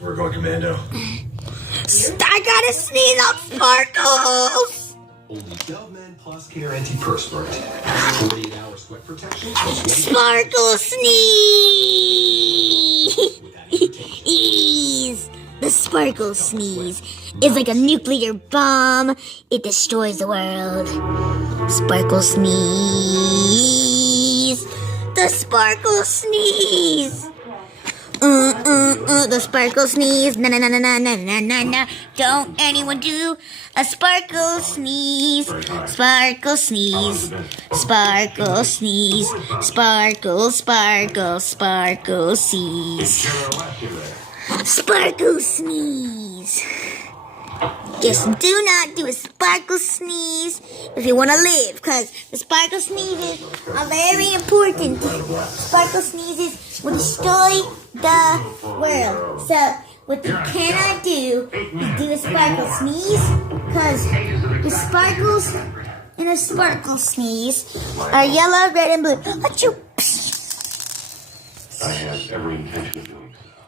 We're going commando. I gotta sneeze on Sparkles! Only Dove-Men Plus Care Antiperspirant. 48-hour sweat protection. Sparkle sneeze! The Sparkle sneeze is like a nuclear bomb. It destroys the world. Sparkle sneeze! The Sparkle sneeze! The Sparkle sneeze. Na na na na na na na na na. Don't anyone do a Sparkle sneeze. Sparkle sneeze. Sparkle sneeze. Sparkle, sparkle, sparkle sneeze. Sparkle sneeze. Just do not do a Sparkle sneeze if you want to live, because the Sparkle sneezes are very important. Sparkle sneezes will destroy the world. So what you cannot do is do a Sparkle sneeze, because the sparkles in a Sparkle sneeze are yellow, red, and blue. I had every intention of doing so.